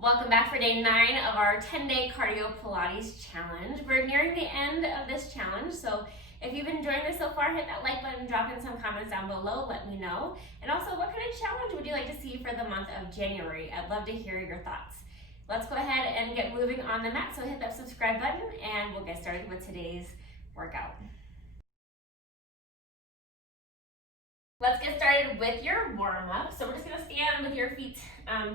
Welcome back for day 9 of our 10-day cardio Pilates challenge. We're nearing the end of this challenge, so if you've been enjoying this so far, hit that like button, drop in some comments down below, let me know. And also, what kind of challenge would you like to see for the month of January? I'd love to hear your thoughts. Let's go ahead and get moving on the mat, so hit that subscribe button and we'll get started with today's workout. Let's get started with your warm-up. So we're just gonna stand with your feet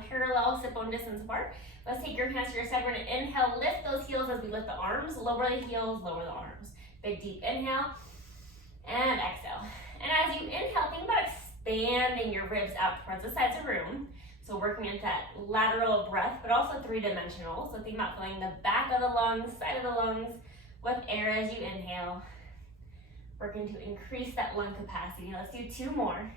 parallel, hip-bone distance apart. Let's take your hands to your side. We're gonna inhale, lift those heels as we lift the arms, lower the heels, lower the arms. Big deep inhale and exhale. And as you inhale, think about expanding your ribs out towards the sides of the room. So working into that lateral breath, but also three-dimensional. So think about filling the back of the lungs, side of the lungs with air as you inhale. Working to increase that lung capacity. Let's do 2 more.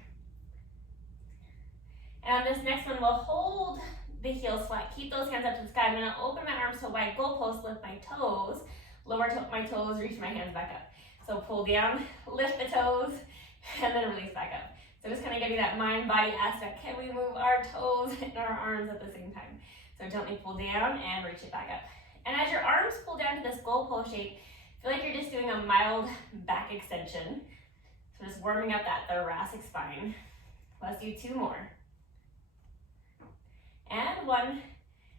And on this next one, we'll hold the heels flat. Keep those hands up to the sky. I'm gonna open my arms to a wide goalpost, lift my toes, lower my toes, reach my hands back up. So pull down, lift the toes, and then release back up. So just kind of getting that mind-body aspect. Can we move our toes and our arms at the same time? So gently pull down and reach it back up. And as your arms pull down to this goalpost shape, feel like you're just doing a mild back extension. So just warming up that thoracic spine. Let's do 2 more. And 1. And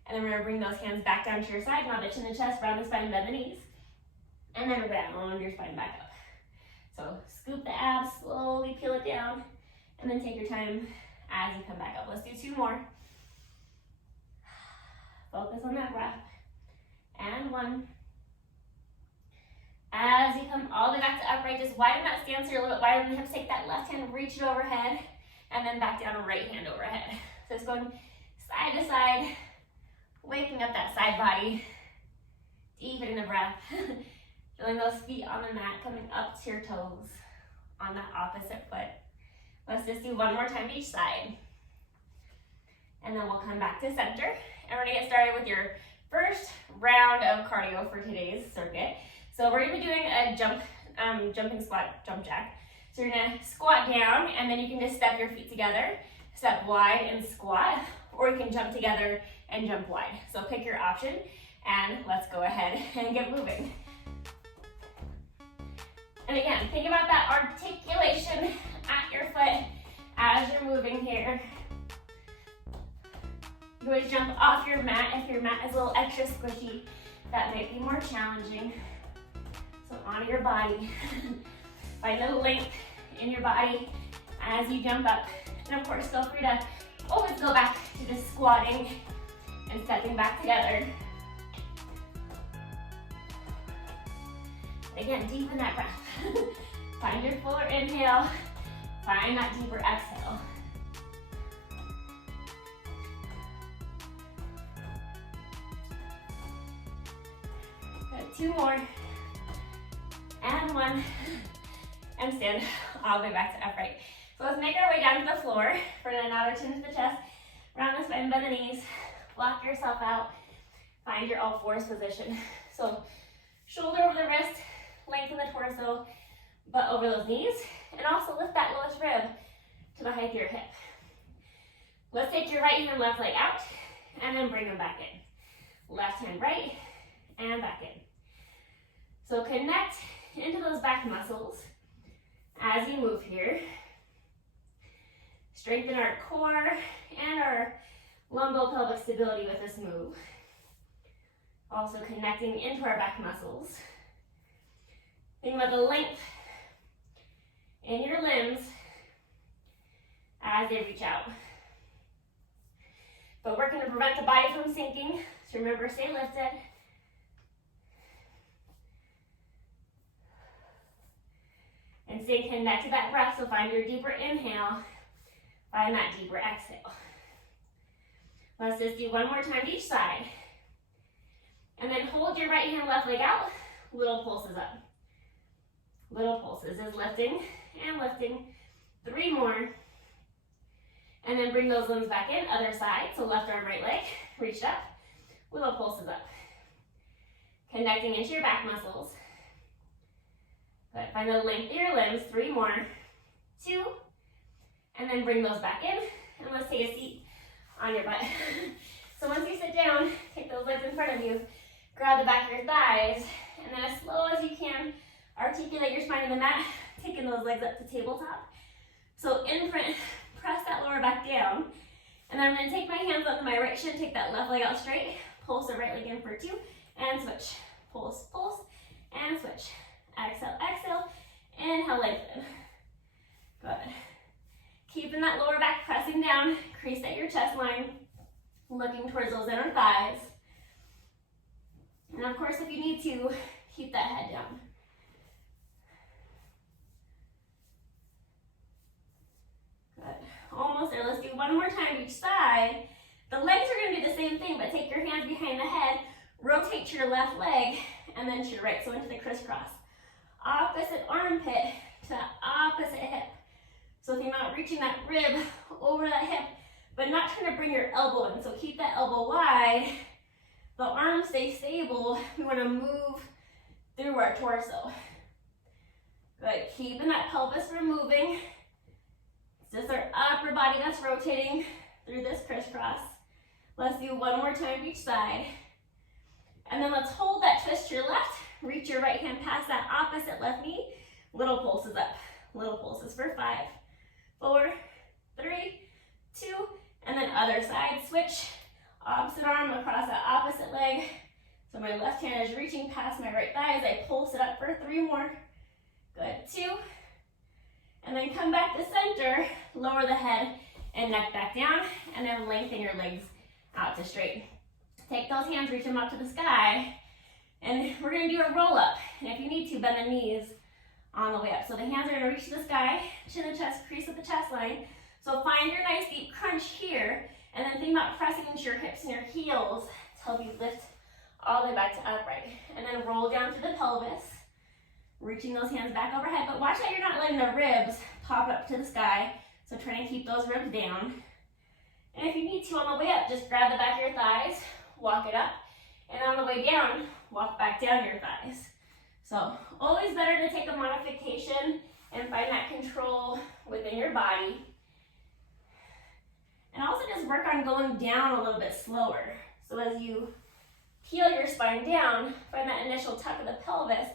then we're gonna bring those hands back down to your side. Now the chin and chest, round the spine, bend the knees. And then round your spine back up. So scoop the abs, slowly peel it down. And then take your time as you come back up. Let's do 2 more. Focus on that breath. And 1. As you come all the way back to upright, just widen that stance so you're a little bit wider than the hips. Take that left hand, reach it overhead, and then back down, right hand overhead. So it's going side to side, waking up that side body, deepening the breath. Feeling those feet on the mat, coming up to your toes on that opposite foot. Let's just do 1 more time each side. And then we'll come back to center. And we're gonna get started with your first round of cardio for today's circuit. So we're gonna be doing a jumping squat, jump jack. So you're gonna squat down and then you can just step your feet together, step wide and squat, or you can jump together and jump wide. So pick your option and let's go ahead and get moving. And again, think about that articulation at your foot as you're moving here. You always jump off your mat if your mat is a little extra squishy. That might be more challenging. So honor your body. Find the length in your body as you jump up. And of course, feel free to always go back to just squatting and stepping back together. Again, deepen that breath. Find your fuller inhale. Find that deeper exhale. Good. 2 more. And 1. And stand all the way back to upright. So let's make our way down to the floor. We're gonna nod our chin to the chest, round the spine, bend the knees, block yourself out, find your all fours position. So shoulder over the wrist, lengthen the torso, butt over those knees, and also lift that lowest rib to the height of your hip. Let's take your right hand, left leg out, and then bring them back in. Left hand right, and back in. So connect into those back muscles as you move here. Strengthen our core and our lumbopelvic stability with this move. Also connecting into our back muscles. Think about the length in your limbs as they reach out. But we're going to prevent the body from sinking. So remember, stay lifted. And stay connected to that breath, so find your deeper inhale, find that deeper exhale. Let's just do 1 more time each side. And then hold your right hand, left leg out, little pulses up. Little pulses is lifting and lifting. 3 more. And then bring those limbs back in, other side, so left arm, right leg, reach up, little pulses up. Connecting into your back muscles. Good. Find the length of your limbs. 3 more. 2. And then bring those back in. And let's take a seat on your butt. So once you sit down, take those legs in front of you, grab the back of your thighs, and then as slow as you can, articulate your spine to the mat, taking those legs up to tabletop. So in front, press that lower back down. And then I'm going to take my hands onto my right shin, take that left leg out straight, pulse the right leg in for 2, and switch. Pulse, pulse, and switch. Exhale, exhale, inhale, lengthen. Good. Keeping that lower back pressing down, crease at your chest line, looking towards those inner thighs. And of course, if you need to, keep that head down. Good. Almost there. Let's do one more time each side. The legs are going to do the same thing, but take your hands behind the head, rotate to your left leg, and then to your right, so into the crisscross. Opposite armpit to that opposite hip. So if you're not reaching that rib over that hip, but not trying to bring your elbow in, so keep that elbow wide. The arms stay stable. We want to move through our torso. Good. Keeping that pelvis from moving. It's just our upper body that's rotating through this crisscross. Let's do one more time each side. And then let's hold that twist to your left. Reach your right hand past that opposite left knee. Little pulses up. Little pulses for 5, 4, 3, 2, and then other side. Switch. Opposite arm across that opposite leg. So my left hand is reaching past my right thigh as I pulse it up for 3 more. Good. 2. And then come back to center. Lower the head and neck back down. And then lengthen your legs out to straight. Take those hands, reach them up to the sky. And we're going to do a roll up. And if you need to, bend the knees on the way up. So the hands are going to reach to the sky, chin to chest, crease at the chest line. So find your nice deep crunch here. And then think about pressing into your hips and your heels to help you lift all the way back to upright. And then roll down to the pelvis, reaching those hands back overhead. But watch out you're not letting the ribs pop up to the sky. So try and keep those ribs down. And if you need to, on the way up, just grab the back of your thighs, walk it up. And on the way down, walk back down your thighs. So always better to take a modification and find that control within your body. And also just work on going down a little bit slower. So as you peel your spine down, find that initial tuck of the pelvis,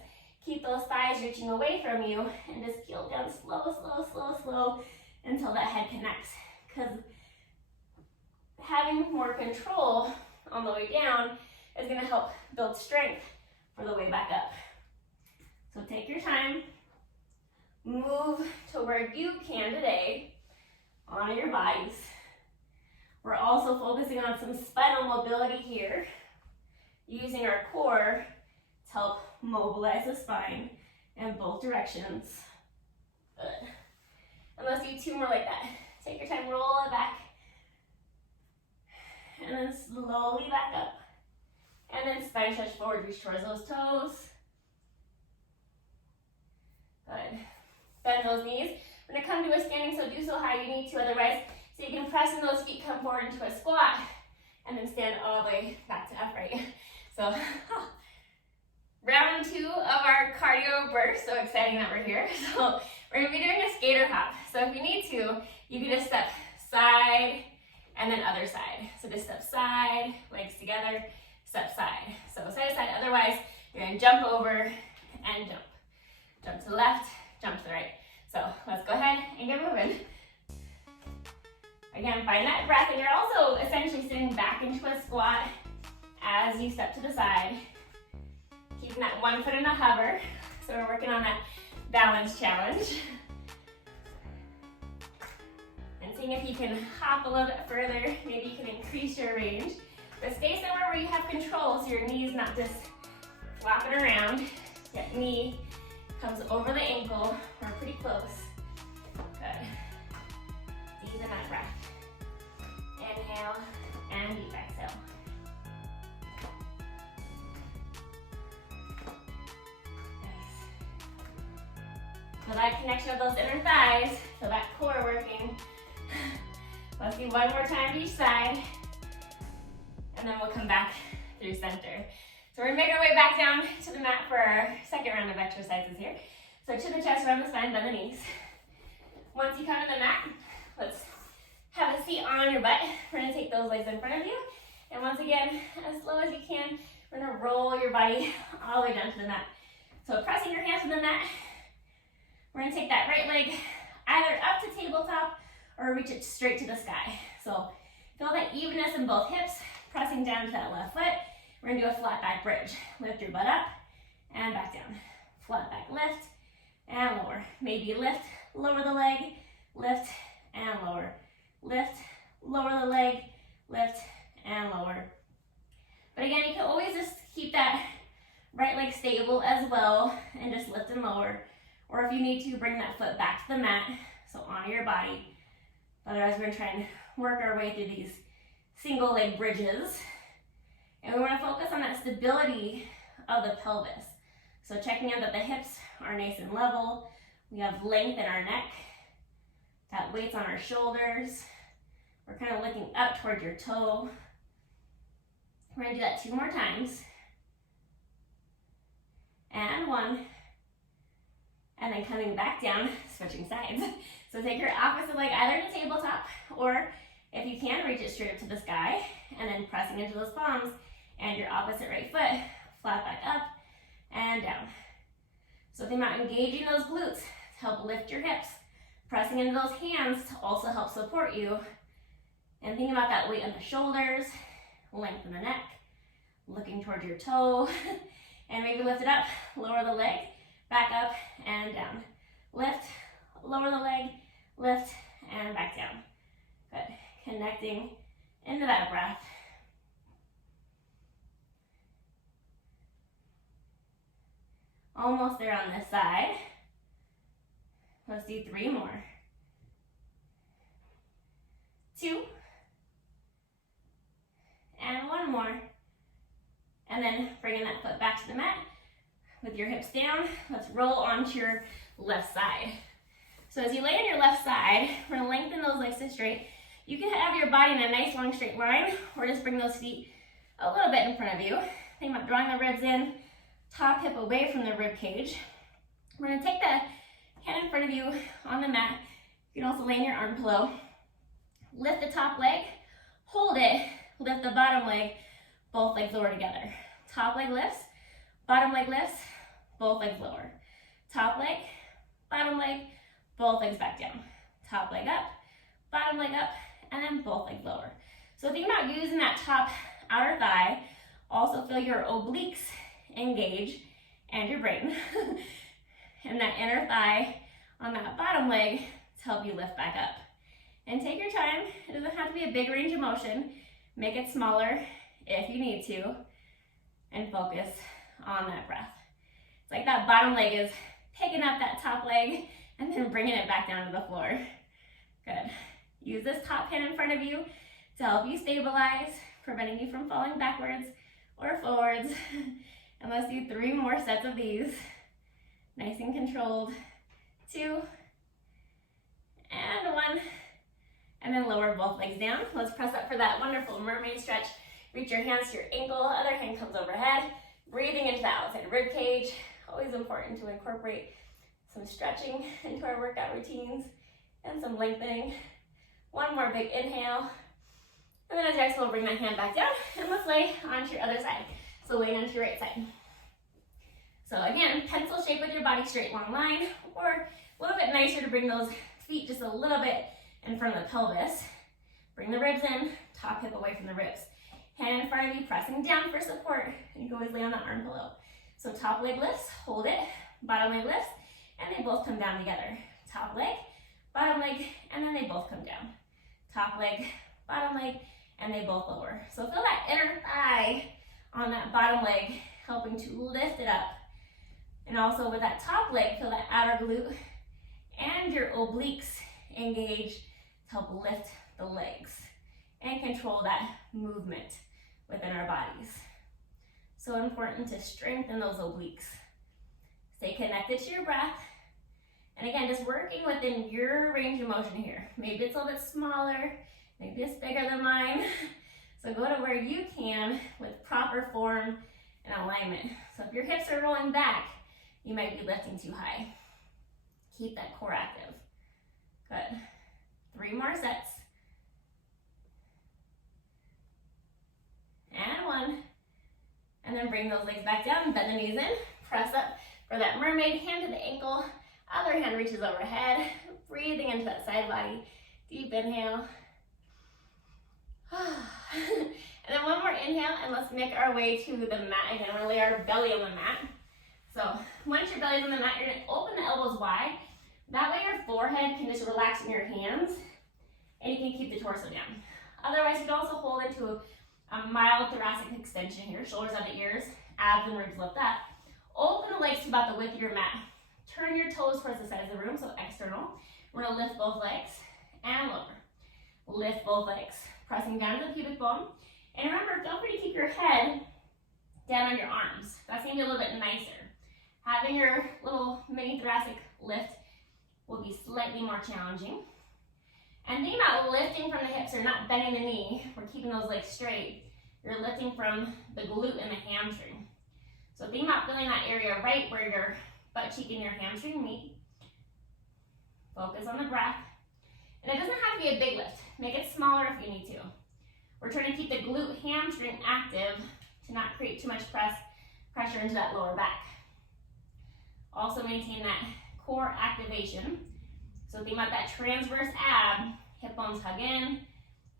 keep those thighs reaching away from you, and just peel down slow, slow, slow, slow until that head connects. Because having more control on the way down is going to help build strength for the way back up. So take your time, move to where you can today, honor your bodies. We're also focusing on some spinal mobility here, using our core to help mobilize the spine in both directions. Good. And let's do 2 more like that. Take your time, roll it back. And then slowly back up. And then spine stretch forward, reach towards those toes. Good. Bend those knees. When it comes to a standing, so do so high you need to, otherwise, so you can press in those feet, come forward into a squat, and then stand all the way back to upright. So, round 2 of our cardio burst. So exciting that we're here. So we're gonna be doing a skater hop. So if you need to, you can just step side and then other side. So just step side, legs together, step side. So side to side, otherwise you're gonna jump over and jump. Jump to the left, jump to the right. So let's go ahead and get moving. Again, find that breath, and you're also essentially sitting back into a squat as you step to the side. Keeping that one foot in a hover. So we're working on that balance challenge. And seeing if you can hop a little bit further, maybe you can increase your range. But stay somewhere where you have control so your knee's not just flopping around. That knee comes over the ankle. We're pretty close. Good. Deepen that breath. Inhale and deep exhale. Nice. Feel that connection of those inner thighs. Feel that core working. Let's do one more time to each side. And then we'll come back through center. So we're gonna make our way back down to the mat for our second round of exercises here. So to the chest, around the spine, bend the knees. Once you come to the mat, let's have a seat on your butt. We're gonna take those legs in front of you And once again, as slow as you can, we're gonna roll your body all the way down to the mat. So pressing your hands to the mat, we're gonna take that right leg either up to tabletop or reach it straight to the sky. So feel that evenness in both hips, pressing down to that left foot. We're gonna do a flat back bridge. Lift your butt up and back down. Flat back lift and lower. Maybe lift, lower the leg, lift and lower. Lift, lower the leg, lift and lower. But again, you can always just keep that right leg stable as well and just lift and lower. Or if you need to, bring that foot back to the mat, so honor your body. Otherwise, we're gonna try and work our way through these single leg bridges. And we wanna focus on that stability of the pelvis. So checking out that the hips are nice and level. We have length in our neck. That weight's on our shoulders. We're kind of looking up toward your toe. We're gonna do that 2 more times. And 1. And then coming back down, switching sides. So take your opposite leg either to tabletop, or if you can, reach it straight up to the sky, and then pressing into those palms, and your opposite right foot, flat back up and down. So think about engaging those glutes to help lift your hips, pressing into those hands to also help support you, and think about that weight on the shoulders, length in the neck, looking toward your toe, and maybe lift it up, lower the leg, back up and down. Lift, lower the leg, lift, and back down. Good. Connecting into that breath. Almost there on this side. Let's do 3 more. 2. And 1 more. And then bringing that foot back to the mat. With your hips down, let's roll onto your left side. So as you lay on your left side, we're gonna lengthen those legs to straight. You can have your body in a nice long straight line, or just bring those feet a little bit in front of you. Think about drawing the ribs in, top hip away from the rib cage. We're gonna take the hand in front of you on the mat. You can also lay in your arm pillow. Lift the top leg, hold it, lift the bottom leg, both legs lower together. Top leg lifts, bottom leg lifts, both legs lower. Top leg, bottom leg, both legs back down. Top leg up, bottom leg up, and then both legs lower. So think about using that top outer thigh. Also feel your obliques engage and your brain. And that inner thigh on that bottom leg to help you lift back up. And take your time. It doesn't have to be a big range of motion. Make it smaller if you need to. And focus on that breath. It's like that bottom leg is picking up that top leg and then bringing it back down to the floor. Good. Use this top hand in front of you to help you stabilize, preventing you from falling backwards or forwards. And let's do 3 more sets of these. Nice and controlled. 2. And 1. And then lower both legs down. Let's press up for that wonderful mermaid stretch. Reach your hands to your ankle, other hand comes overhead. Breathing into the outside rib cage. Always important to incorporate some stretching into our workout routines and some lengthening. 1 more big inhale. And then as you exhale, bring that hand back down and let's lay onto your other side. So laying onto your right side. So again, pencil shape with your body, straight long line, or a little bit nicer to bring those feet just a little bit in front of the pelvis. Bring the ribs in, top hip away from the ribs. Hand in front of you, pressing down for support. And you can always lay on the arm pillow. So top leg lifts, hold it, bottom leg lifts, and they both come down together. Top leg, bottom leg, and then they both come down. Top leg, bottom leg, and they both lower. So feel that inner thigh on that bottom leg, helping to lift it up. And also with that top leg, feel that outer glute and your obliques engage to help lift the legs and control that movement within our bodies. So important to strengthen those obliques. Stay connected to your breath. And again, just working within your range of motion here. Maybe it's a little bit smaller, maybe it's bigger than mine. So go to where you can with proper form and alignment. So if your hips are rolling back, you might be lifting too high. Keep that core active. Good. 3 more sets. And then bring those legs back down, bend the knees in, press up for that mermaid, hand to the ankle, other hand reaches overhead, breathing into that side body. Deep inhale. And then one more inhale, and let's make our way to the mat again. We're gonna lay our belly on the mat. So once your belly's on the mat, you're gonna open the elbows wide. That way your forehead can just relax in your hands, and you can keep the torso down. Otherwise, you can also hold into a mild thoracic extension here, shoulders out the ears, abs and ribs lift up. Open the legs to about the width of your mat. Turn your toes towards the sides of the room, so external. We're gonna lift both legs and lower. Lift both legs, pressing down to the pubic bone. And remember, feel free to keep your head down on your arms. That's gonna be a little bit nicer. Having your little mini thoracic lift will be slightly more challenging. And think about lifting from the hips, or not bending the knee. We're keeping those legs straight. You're lifting from the glute and the hamstring. So think about feeling that area right where your butt cheek and your hamstring meet. Focus on the breath. And it doesn't have to be a big lift. Make it smaller if you need to. We're trying to keep the glute hamstring active to not create too much pressure into that lower back. Also maintain that core activation. So think about that transverse ab, hip bones hug in,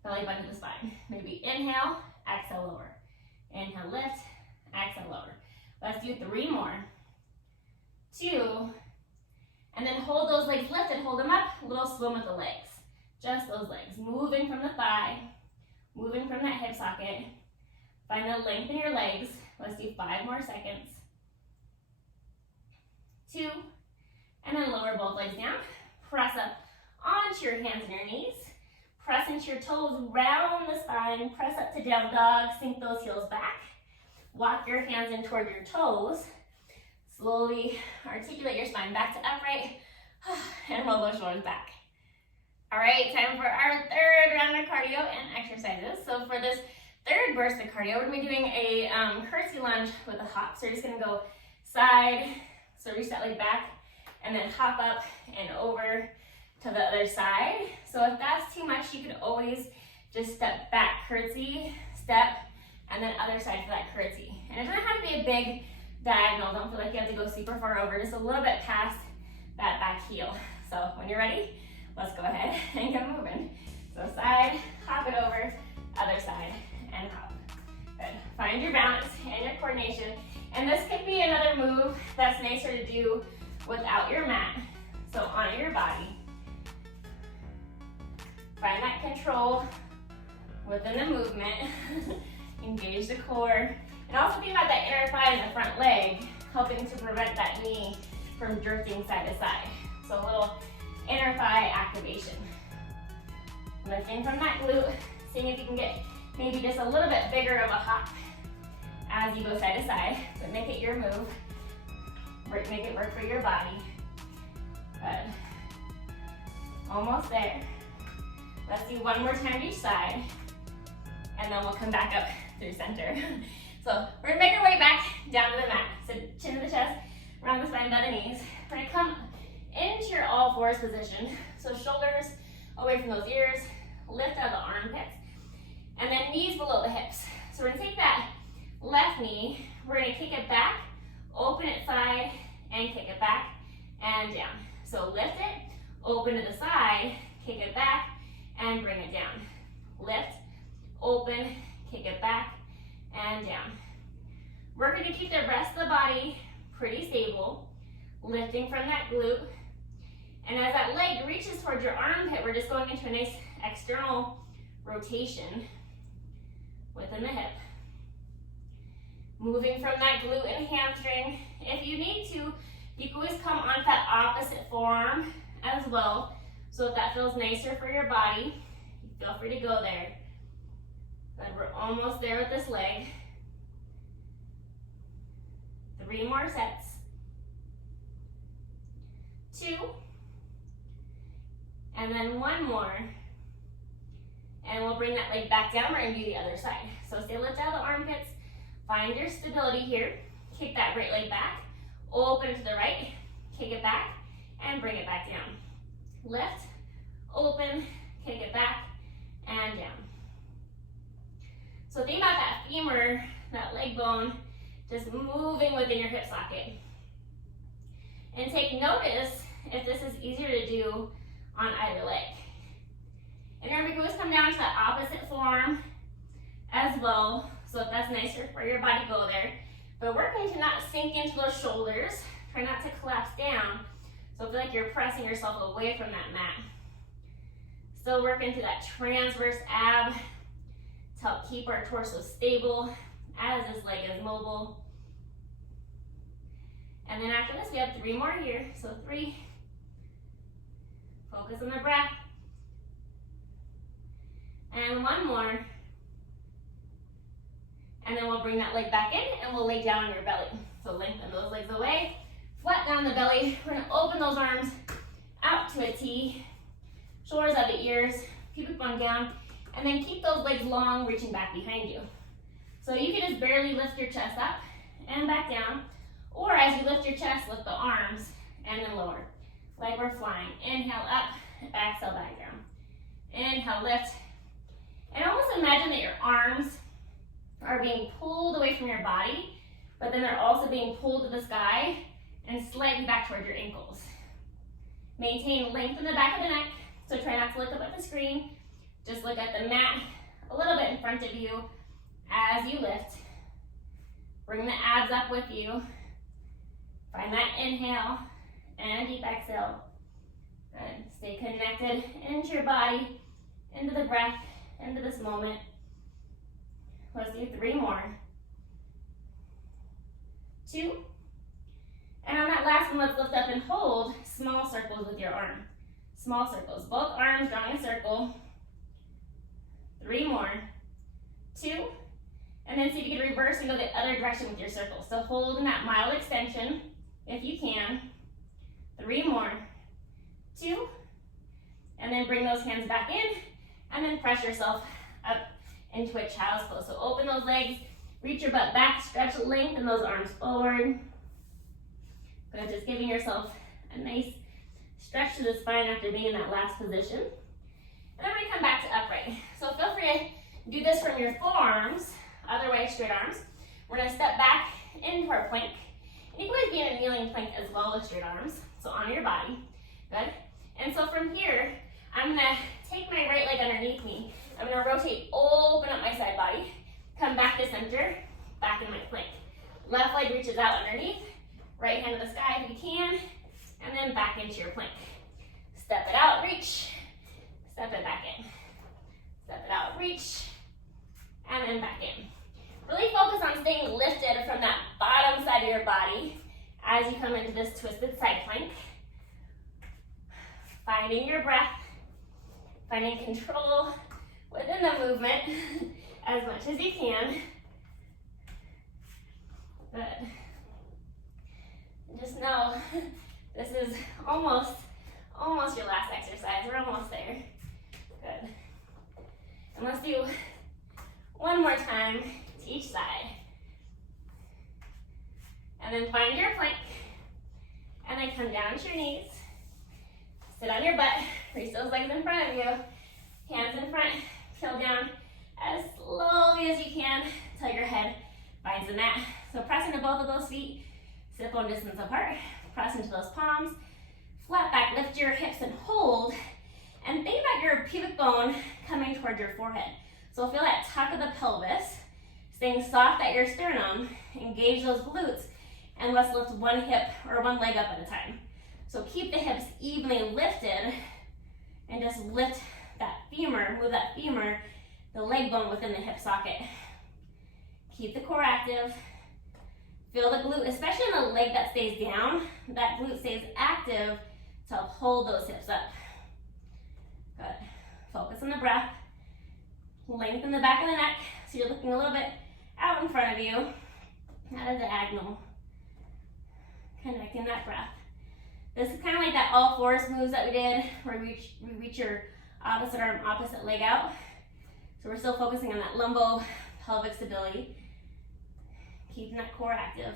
belly button to the spine. Maybe inhale, exhale, lower. Inhale, lift, exhale, lower. Let's do 3 more. 2, and then hold those legs lifted, hold them up, a little swim with the legs. Just those legs, moving from the thigh, moving from that hip socket. Find the length in your legs. Let's do 5 more seconds. 2, and then lower both legs down. Press up onto your hands and your knees. Press into your toes, round the spine. Press up to down dog, sink those heels back. Walk your hands in toward your toes. Slowly articulate your spine back to upright, and roll those shoulders back. All right, time for our 3rd round of cardio and exercises. So for this 3rd burst of cardio, we're gonna be doing a curtsy lunge with a hop. So you're just gonna go side, so reach that leg back, and then hop up and over to the other side. So if that's too much, you could always just step back, curtsy, step, and then other side for that curtsy. And it doesn't have to be a big diagonal. Don't feel like you have to go super far over, just a little bit past that back heel. So when you're ready, let's go ahead and get moving. So side, hop it over, other side, and hop. Good. Find your balance and your coordination. And this could be another move that's nicer to do without your mat. So honor your body. Find that control within the movement. Engage the core. And also think about that inner thigh and the front leg, helping to prevent that knee from drifting side to side. So a little inner thigh activation. Lifting from that glute, seeing if you can get maybe just a little bit bigger of a hop as you go side to side, but make it your move. Make it work for your body. Good. Almost there. Let's do 1 more time each side, and then we'll come back up through center. So we're gonna make our way back down to the mat. So chin to the chest, around the spine, bend the knees. We're gonna come into your all fours position. So shoulders away from those ears, lift out of the armpits, and then knees below the hips. So we're gonna take that left knee, we're gonna kick it back, open it side, and kick it back and down. So lift it, open to the side, kick it back, and bring it down. Lift, open, kick it back, and down. We're gonna keep the rest of the body pretty stable, lifting from that glute. And as that leg reaches towards your armpit, we're just going into a nice external rotation within the hip. Moving from that glute and hamstring. If you need to, you can always come onto that opposite forearm as well. So if that feels nicer for your body, feel free to go there. Good, we're almost there with this leg. 3 more sets. 2. And then 1 more. And we'll bring that leg back down. We're gonna do the other side. So stay lift out of the armpits. Find your stability here. Kick that right leg back. Open to the right. Kick it back and bring it back down. Lift, open, kick it back, and down. So think about that femur, that leg bone, Just moving within your hip socket. And take notice if this is easier to do on either leg. And remember, you can always come down to that opposite forearm as well. So if that's nicer for your body, go there. But working to not sink into those shoulders. Try not to collapse down. So feel like you're pressing yourself away from that mat. Still work into that transverse ab to help keep our torso stable as this leg is mobile. And then after this, we have 3 more here. So 3. Focus on the breath. And 1 more. And then we'll bring that leg back in and we'll lay down on your belly. So lengthen those legs away. Flat down the belly. We're going to open those arms out to a T. Shoulders at the ears. Pubic bone down. And then keep those legs long, reaching back behind you. So you can just barely lift your chest up and back down. Or as you lift your chest, lift the arms and then lower. Like we're flying. Inhale up, exhale back down. Inhale, lift. And almost imagine that your arms are being pulled away from your body, but then they're also being pulled to the sky and slightly back towards your ankles. Maintain length in the back of the neck, so try not to look up at the screen. Just look at the mat a little bit in front of you as you lift. Bring the abs up with you. Find that inhale and deep exhale. Good. Stay connected into your body, into the breath, into this moment. Let's do 3 more. 2. And on that last one, let's lift up and hold small circles with your arm. Small circles. Both arms drawing a circle. 3 more. 2. And then see if you can reverse and go the other direction with your circle. So hold in that mild extension if you can. 3 more. 2. And then bring those hands back in. And then press yourself up into a child's pose. So open those legs, reach your butt back, stretch, lengthen those arms forward. Good, just giving yourself a nice stretch to the spine after being in that last position. And then we're gonna come back to upright. So feel free to do this from your forearms, other way, straight arms. We're gonna step back into our plank. And you can always be in a kneeling plank as well with straight arms. So honor your body, good. And so from here, I'm gonna take my right leg underneath me. I'm gonna rotate, open up my side body, come back to center, back in my plank. Left leg reaches out underneath, right hand to the sky if you can, and then back into your plank. Step it out, reach, step it back in. Step it out, reach, and then back in. Really focus on staying lifted from that bottom side of your body as you come into this twisted side plank. Finding your breath, finding control within the movement as much as you can. Good. Just know this is almost your last exercise. We're almost there. Good. And let's do 1 more time to each side. And then find your plank. And then come down to your knees. Sit on your butt. Reach those legs in front of you. Hands in front. Peel down as slowly as you can until your head finds the mat. So press into both of those feet. Sit bone distance apart. Press into those palms. Flat back. Lift your hips and hold. And think about your pubic bone coming towards your forehead. So feel that tuck of the pelvis. Staying soft at your sternum. Engage those glutes. And let's lift one hip or one leg up at a time. So keep the hips evenly lifted. And just lift that femur, move that femur, the leg bone within the hip socket. Keep the core active. Feel the glute, especially in the leg that stays down, that glute stays active to help hold those hips up. Good. Focus on the breath. Lengthen the back of the neck so you're looking a little bit out in front of you at a diagonal. Connecting that breath. This is kind of like that all fours moves that we did where we reach your opposite arm, opposite leg out. So we're still focusing on that lumbo-pelvic stability. Keeping that core active.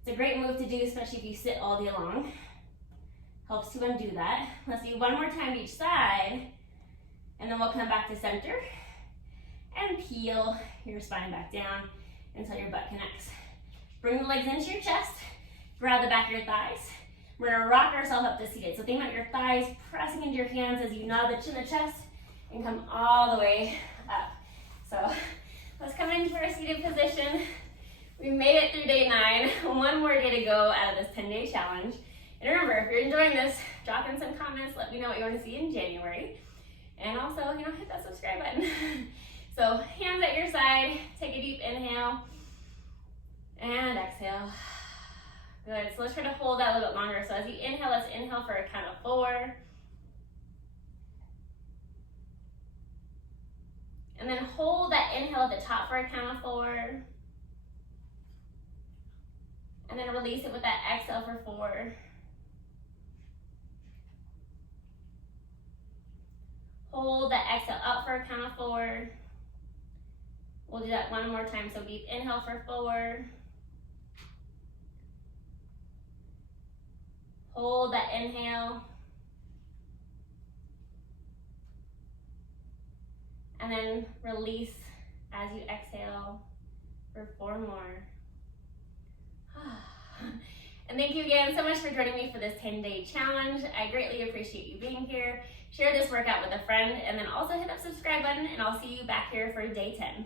It's a great move to do, especially if you sit all day long. Helps to undo that. Let's do 1 more time each side. And then we'll come back to center. And peel your spine back down until your butt connects. Bring the legs into your chest, grab the back of your thighs. We're gonna rock ourselves up to seated. So think about your thighs pressing into your hands as you nod the chin to chest and come all the way up. So let's come into our seated position. We made it through day 9. One more day to go out of this 10-day challenge. And remember, if you're enjoying this, drop in some comments. Let me know what you want to see in January. And also, hit that subscribe button. So hands at your side. Take a deep inhale. And exhale. Good. So let's try to hold that a little bit longer. So as you inhale, let's inhale for a count of 4. And then hold that inhale at the top for a count of 4. And then release it with that exhale for 4. Hold that exhale up for a count of 4. We'll do that one more time. So deep inhale for 4. Hold that inhale. And then release as you exhale for 4 more. And thank you again so much for joining me for this 10-day challenge. I greatly appreciate you being here. Share this workout with a friend, and then also hit that subscribe button, and I'll see you back here for day 10.